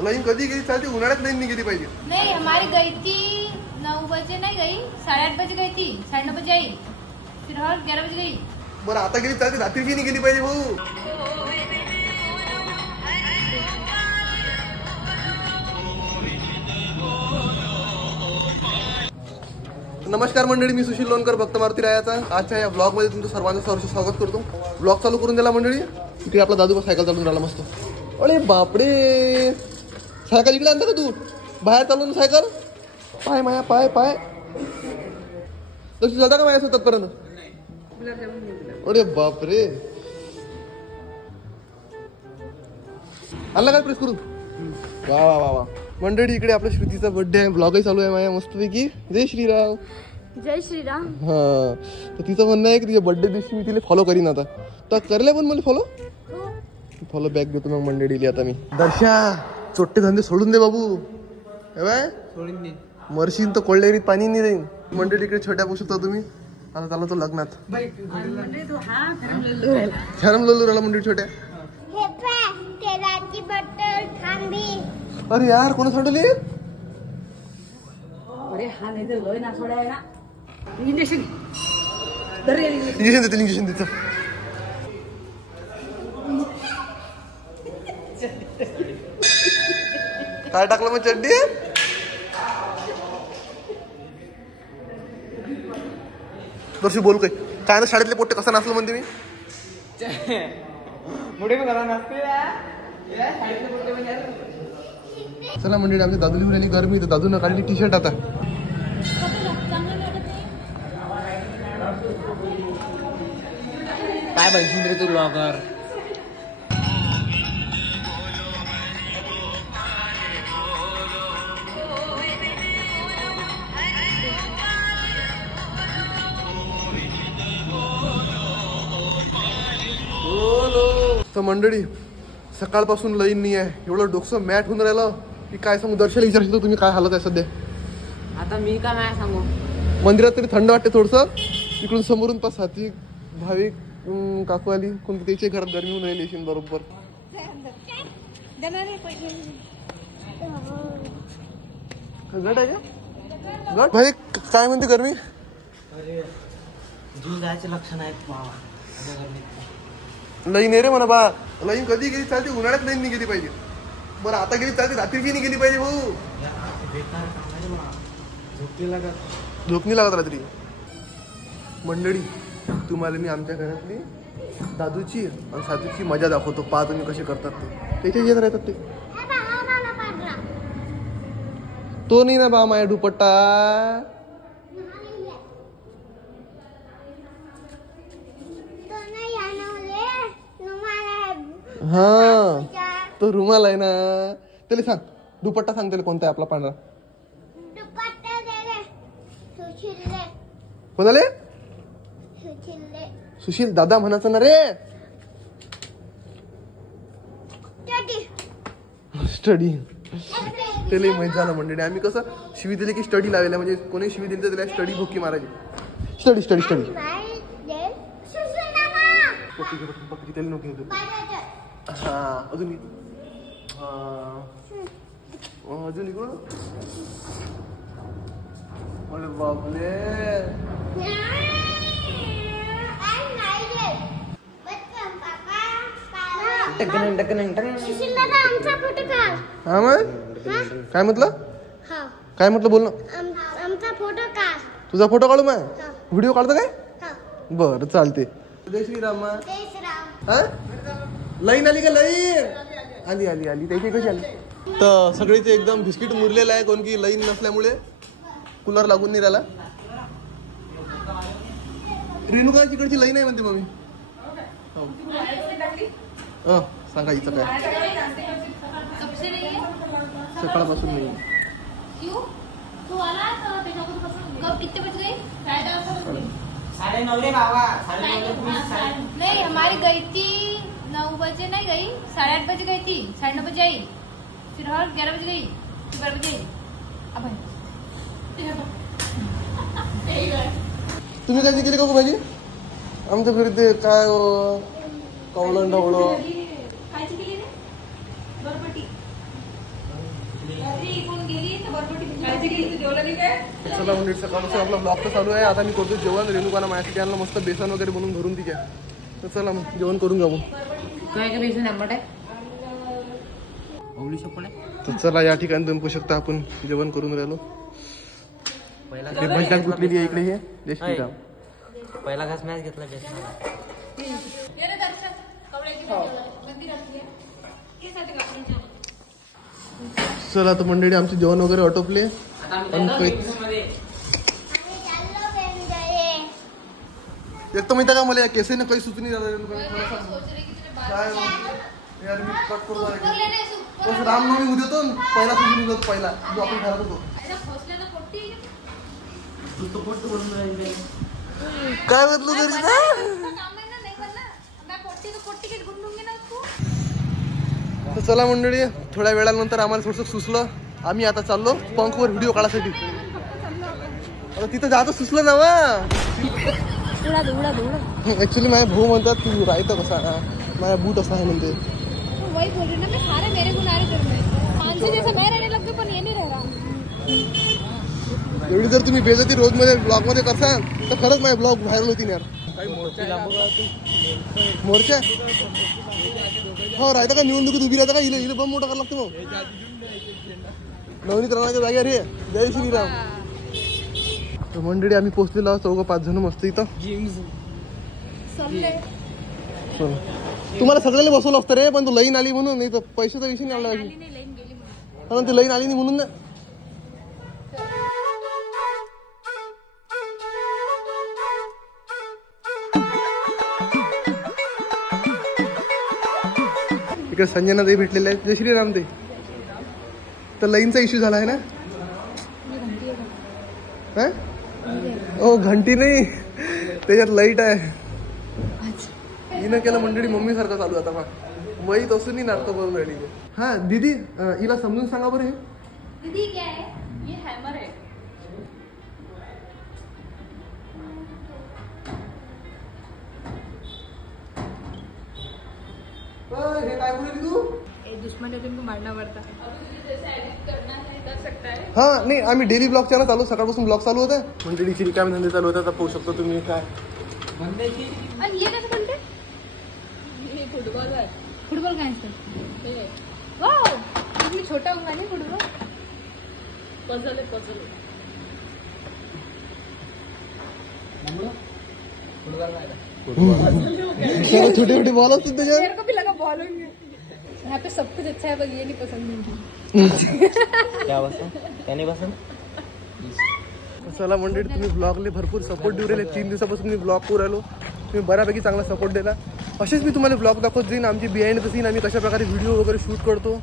Line कधी गेली चालते, उन्हाळ्यात लाईन नाही गेली पाहिजे. नहीं हमारी गई थी 9 बजे नहीं गई, 8:30 बजे गई थी, 9:30 बजे आई, फिर और 11 बजे गई. बरं आता गेली चालते, रात्री की नाही गेली पाहिजे भाऊ. नमस्कार मंडळी, मी सुशील लोणकर, भक्त मारुती रायाचा. आजच्या या ब्लॉग मध्ये तुमचं सर्वांचं सहर्ष स्वागत करतो. ब्लॉग चालू करून दिला मंडळी. इकडे आपला दादू सायकल चालून राहिला मस्त. अरे बापडे, सायकल इकडे आणता का तू? बाहेर चालून सायकल. पाय माया, पाय पाय तशी जाता का माझ्या तत्पर्यंत? अरे बापरे, आणला काय प्रेस करून? वा वा वा वा. मंडळी इकडे आपल्या श्रुतीचा बर्थडे आहे, ब्लॉगही चालू आहे माझ्या मस्तपैकी. जय श्रीराम. जय श्रीराम. हा, तर तिचं म्हणणं आहे की तिच्या बर्थडे दिवशी मी तिला फॉलो करीन. आता तर करले पण मला फॉलो बॅक देतो मग मंडळीला. आता मी दर्शा चोट्टे धंदे सोडून दे बाबू. बाय मरशीन तर कोल्डेरीत पाणी नाही राहीन. मंडळी इकडे छोट्या पोषक तुम्ही. आता चालला तो लग्नात. फॅरम लोलू राहिला मंडळी छोट्या. अरे यार कोण सोडली? अरे हा नाही तर लय ना सोडाय ना. इंजेक्शन देते, इंजेक्शन देतं. काय टाकलं मग चड्डी? दर्शी बोल काय ना, शाळेतले पोट्टे कसा नाचलो म्हणते मी. चला मंडळी, आमच्या दादूली राहिली गरमी, तर दादून काढली टी शर्ट. आता काय बनशील रे तू ब्लॉगर? तर मंडळी सकाळपासून लाईन नाही आहे. एवढं डोकं मॅट होऊन राहिलं की काय सांगू. दर्शनाला विचारतो तुम्ही काय हालत आहे सध्या. आता मी का नाही सांगू. मंदिरात तरी थंड वाटते थोडंसं. इकडून समोरून पास सात्विक भाविक काकू आली, कोणती त्याच्या घरात गरमी होऊन राहिली असेल बरोबर. गट आहे का गट भाई? काय म्हणते गरमी? जीव जायचे लक्षण आहेत. लाईन आहे रे म्हणा बा. लाईन कधी गेली चालते, उन्हाळ्यात लाईन नाही गेली पाहिजे. बरं आता गेली चालते, रात्री की नाही गेली पाहिजे भाऊ. झोप नाही लागत रात्री. मंडळी तुम्हाला मी आमच्या घरातली दादूची आणि साधूची मजा दाखवतो. पहा तुम्ही कसे करतात ते. त्याच्या येत राहतात ते. तो नाही ना बा माया दुपट्टा. हा तो रुमाल आहे ना. त्याला सांग दुपट्टा, सांग त्याला कोणता आहे आपला पांढरा. कोणाले? सुशील दादा म्हणायचं ना रे. स्टडी त्याला माहित झालं मंडळी. आम्ही कसं शिवी दिली की स्टडी लावल्या, म्हणजे कोणी शिवी दिली तर त्याला स्टडी भुकी मारायची. स्टडी स्टडी स्टडी पक्की त्याला नको घेऊ. हा अजून अजून इकडून. अरे बापले, हा मग काय म्हटलं? काय म्हटलं बोल ना. तुझा फोटो काढू मग. व्हिडिओ काढतो काय? बरं चालते. जय श्रीराम. लाईन आली का? लाईन आली आली आली. त्याची कशी आली? तर सगळीचे एकदम बिस्किट मुरलेलं आहे, कोण की लाईन नसल्यामुळे कूलर लागून नाही राहिला. रेणुका तिकडची लाईन आहे म्हणते मम्मी. सांगा हिचं काय सकाळपासून नाही. नहीं हमारी गई थी 9 बजे नहीं गई, 8:30 बजे गई थी, 9:30 बजे आई, फिर और 11 बजे गई, 12 बजे आई. अब तुम्ही काय केली का भाजी? आमच्या घरी ते काय कवळं ढवळं चला मंडळी सकाळपासून आपला ब्लॉग तर चालू आहे. आता मी करतो जेवण. रेणुकाला माझ्यासाठी आणलं मस्त बेसन वगैरे बनवून भरून तिच्या. तर चला मग जेवण करून जाऊ. तर चला या ठिकाणी तुम्ही पाहू शकता आपण जेवण करून राहिलो. भजटाक तुटलेली आहे इकडे. हे जय श्रीराम. पहिला घास मॅच घेतला बेसनाला. चला तर मंडळी आमचे जेवण वगैरे आटोपले. एक तर माहिती का मला या केसेने काही सुचणी रामनवमी उद्या तो पहिला सुचून होतो. पहिला जो आपण घरात होतो काय बदलू तरी तर चला मंडळी थोड्या वेळानंतर आम्हाला थोडंसं सुचलं. आम्ही आता चाललो पंखवर व्हिडिओ काढायसाठी. आता तिथं जायचं सुचलं ना वा. ऍक्च्युली माझ्या भाऊ म्हणतात तू राहतं कसा माझ्या बूट असा आहे म्हणते. वही बोल रही ना मैं सारे मेरे गुण आ रहे तेरे में 500 जैसा मैं रहने लग गई पर ये नहीं रह रहा. एवढी जर तुम्ही बेजती रोज मध्ये ब्लॉग मध्ये करता तर खरंच माझे ब्लॉग व्हायरल होती यार. मोर्चा हो राहता का निवडणुकीत उभी राहता का इले इले बम मोठा करायला लागतो. मग नवनीत राहण्याच्या जागेवर हे जय श्रीराम. तर मंडळी आम्ही पोहोचलेलो आहोत 4-5 जण मस्त इथं. तुम्हाला सगळ्याला बसवलं असतं रे पण तू लाईन आली म्हणून. नाही तर पैशाचा विषय नाही आला. कारण ती लाईन आली नाही म्हणून ना. इकडे संजना ताई भेटलेले आहेत. जय श्रीराम ताई. तर लाईनचा इश्यू झाला आहे ना. हो घंटी नाही त्याच्यात लाईट आहे. हिनं केलं मंडळी मम्मी सारखं चालू आता मग माहीत असून नाही नाटक करून राहिली. हा दीदी हिला समजून सांगा बरं. हे दीदी क्या है? ये हैमर है. हे काय बोलली तू. दुश्मन है तो इनको मारना पड़ता है. हा नाही आम्ही डेली ब्लॉग चॅनल चालू सकाळपासून ब्लॉग चालू होता. मंडळीची रिकामी धंदे चालू होता. पाहू शकतो तुम्ही काय. आणि ये कसं म्हणते. फुटबॉल है. फुटबॉल काय असतं. वाव किती छोटा होगा नाही फुटबॉल. पजल है पजल. छोटे छोटे बॉल असतात त्याच्यात. मेरे को भी लगा बॉल होंगे. यहाँ पे सब कुछ अच्छा है पर ये नहीं पसंद मुझे. क्या पसंद क्या नाही पसंद. चला मंडळी तुम्ही ब्लॉगले भरपूर सपोर्ट देऊ राहिले. 3 दिवसापासून मी ब्लॉग करू राहिलो. तुम्ही बऱ्यापैकी चांगला सपोर्ट दिला. असेच मी तुम्हाला ब्लॉग दाखवत जाईन. आमची बिहाइंड द सीन आम्ही कशा प्रकारे व्हिडिओ वगैरे शूट करतो.